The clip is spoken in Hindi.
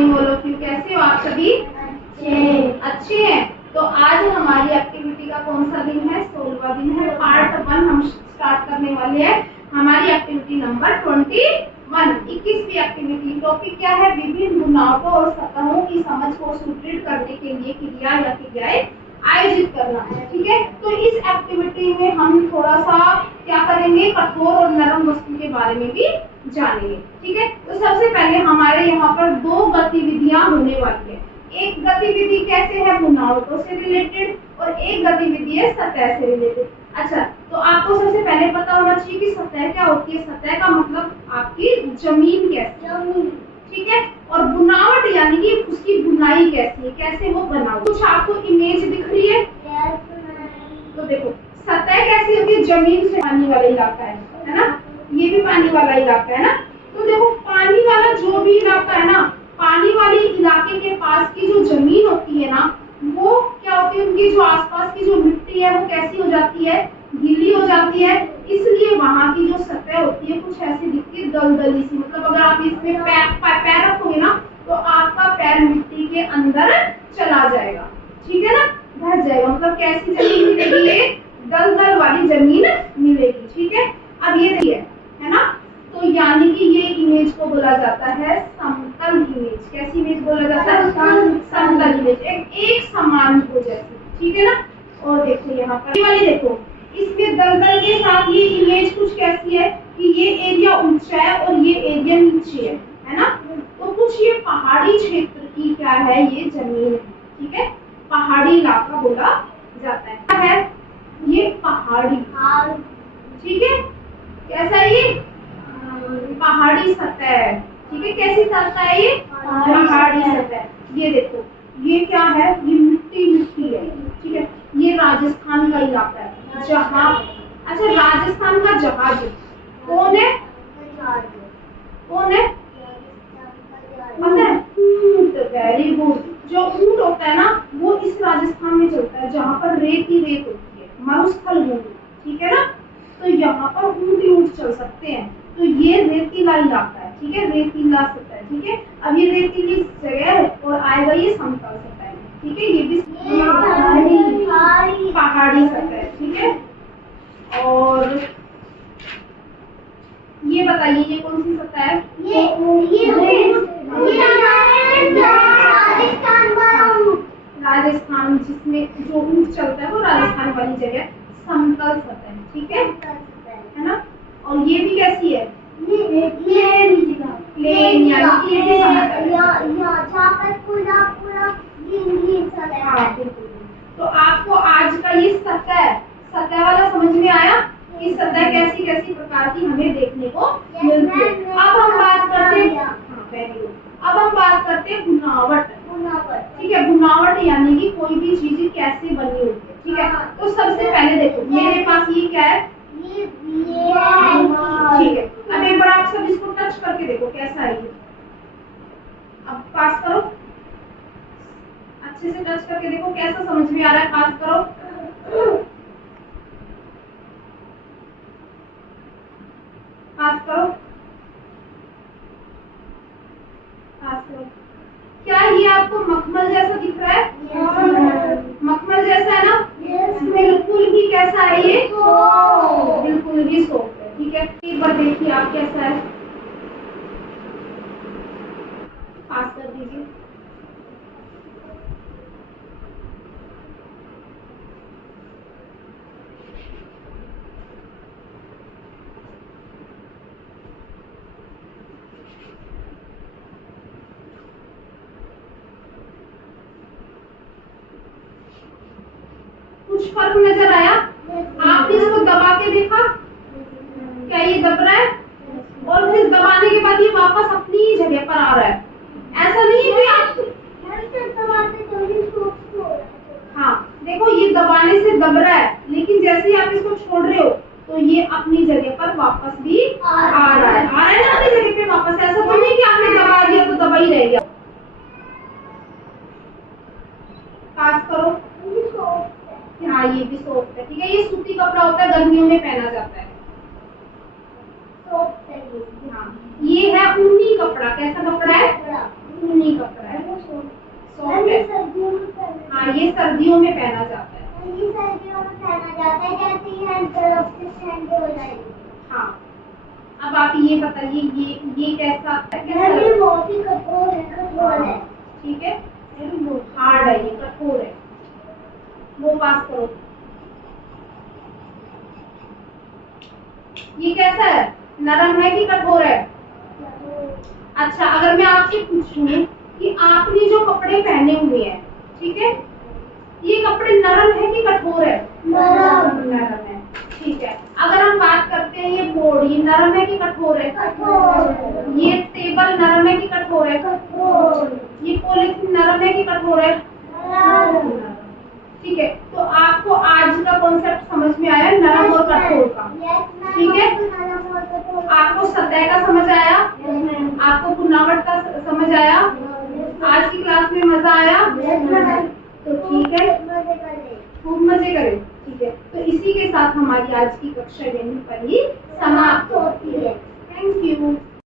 Morning all of you. कैसे हो आप सभी? अच्छे हैं। तो आज हमारी एक्टिविटी का कौन सा दिन है? 16वां दिन है। पार्ट 1 हम स्टार्ट करने वाले हैं। हमारी एक्टिविटी नंबर 21वीं एक्टिविटी। टॉपिक क्या है? विभिन्न गुणाओं और सतहों की समझ को सुदृढ़ करने के लिए क्रिया या क्रियाएं आयोजित करना है। ठीक है, तो इस एक्टिविटी में हम थोड़ा सा क्या करेंगे, कठोर और नरम वस्तु के बारे में भी जानेंगे। ठीक है, तो सबसे पहले हमारे यहाँ पर 2 गतिविधियां होने वाली है। एक गतिविधि कैसे है? बुनावटों से रिलेटेड, और एक गतिविधि है सतह से रिलेटेड। अच्छा, तो आपको सबसे पहले पता होना चाहिए कि सतह क्या होती है। सतह का मतलब आपकी जमीन कैसी, ठीक है, और बुनावट यानी कि उसकी बुनाई कैसी है, कैसे वो बना। कुछ आपको इमेज दिख रही है? तो देखो, सतह कैसी होती है? जमीन से पानी वाला इलाका है ना, ये भी पानी वाला इलाका है ना। तो देखो, पानी वाला जो भी इलाका है ना, पानी वाले इलाके के पास की जो जमीन होती है ना, वो क्या होती है, उनकी जो आसपास की जो मिट्टी है वो कैसी हो जाती है? गीली हो जाती है। इसलिए वहां की जो सतह होती है कुछ ऐसी दिखती है, दलदली सी। मतलब अगर आप इसमें पैर रखोगे ना, तो आपका पैर मिट्टी के अंदर चला जाएगा। ठीक है ना, धस जाएगा। मतलब कैसी जमीन मिलेगी? ये दलदल वाली जमीन मिलेगी। ठीक है, अब ये देखिए, है ना, तो यानी कि ये इमेज को बोला जाता है समतल इमेज। कैसी इमेज बोला जाता है? समतल इमेज, एक समान हो जैसी। ठीक है ना। और देखो यहाँ पर ये वाली देखो, इसमें दलदल के साथ ये इमेज कुछ कैसी है कि ये एरिया ऊंचा है और ये एरिया नीचे है ना। तो कुछ ये पहाड़ी क्षेत्र की क्या है, ये जमीन है। ठीक है, पहाड़ी इलाका बोला जाता है। क्या है ये? पहाड़ी। ठीक है, कैसा है ये? पहाड़ी सतह। ठीक है, कैसी सतह है ये? पहाड़ी सतह। ये देखो, ये क्या है? ये मिट्टी है। ठीक है, ये राजस्थान का इलाका है जहाँ, अच्छा, राजस्थान का जहाज कौन है? कौन है? पता है? ऊंट। Very good. जो ऊंट होता है ना, वो इस राजस्थान में चलता है जहाँ पर रेत ही रेत होती है, मरुस्थल भूमि। ठीक है ना, तो यहाँ पर ऊंट चल सकते हैं। तो ये रेतीला इलाका है। ठीक है, रेतीला सतह है। ठीक है, अब ये रेतीली जगह है और आएगा ये समतल सतह है। ठीक है, ये भी पहाड़ी सतह है। ठीक है, और ये बताइए ये कौन सी सतह है? राजस्थान, जिसमें जो ऊंट चलता है वो राजस्थान वाली जगह समतल सतह है। ठीक है ना। और ये भी कैसी है? प्लेन, यानी कि ये हाँ, बिल्कुल। तो आपको आज का ये सतह वाला समझ में आया? इस सतह कैसी कैसी प्रकार की हमें देखने को मिलती है। अब हम बात करते हैं, अब हम बात करते हैं बुनावट। ठीक है, बुनावट यानी कि कोई भी चीज कैसे बनी होती है। ठीक है, तो सबसे पहले देखो, मेरे पास ये क्या है? ठीक है, अब एक बार आप सब इसको टच करके देखो कैसा है ये। अब पास करो, अच्छे से टच करके देखो कैसा समझ में आ रहा है। पास करो, पास करो, पास करो। क्या ये आपको मखमल जैसा दिख रहा है? मखमल जैसा है ना? बिल्कुल ही कैसा है ये? बिल्कुल ही सॉफ्ट है। ठीक है, एक बार देखिए आप कैसा है, पास कर दीजिए। कुछ फर्क नजर आया? आपने इसको दबा के देखा, क्या ये दब रहा है? और फिर दबाने के बाद ये वापस अपनी जगह पर आ रहा है। ऐसा नहीं है कि आप हाँ, देखो ये दबाने से दब रहा है, लेकिन जैसे ही आप इसको छोड़ रहे हो तो ये अपनी जगह पर वापस भी आ रहा है ना, अपनी जगह पे वापस। ऐसा तो नहीं कि आपने दबा दिया तो दबा ही रह गया। पास करो। हाँ, ये भी सॉफ्ट है। ठीक है, ये सूती कपड़ा होता है, गर्मियों में पहना जाता है। हाँ, ये है ऊनी कपड़ा। कैसा कपड़ा है? ऊनी कपड़ा। ये सर्दियों में पहना जाता है। ये सर्दियों में पहना जाता है, जैसे ये गर्म से ठंडी हो जाएगी। हाँ, अब आप ये बताइए ये कैसा है? ये बहुत ही कठोर है। ठीक है, हार्ड है, ये कठोर है। वो पास करो। ये कैसा है? नरम है कि कठोर है? अच्छा, अगर मैं आपसे पूछूं कि आपने जो कपड़े पहने हुए हैं, ठीक है, ये कपड़े नरम है कि कठोर है? नरम है। ठीक है, अगर हम बात करते हैं ये बोर्ड, ये नरम है कि कठोर है? कठोर। ये टेबल नरम है कि कठोर है? कठोर। ये पॉलिथीन नरम है कि कठोर है? ठीक है, तो आपको आज का कॉन्सेप्ट समझ में आया नरम और कठोर का? ठीक है, आपको सतह का समझ आया? आपको बुनावट का समझ आया? आज की क्लास में मजा आया? तो ठीक है, खूब मजे करें। ठीक है, तो इसी के साथ हमारी आज की कक्षा यहीं पर ही समाप्त होती है। Thank you.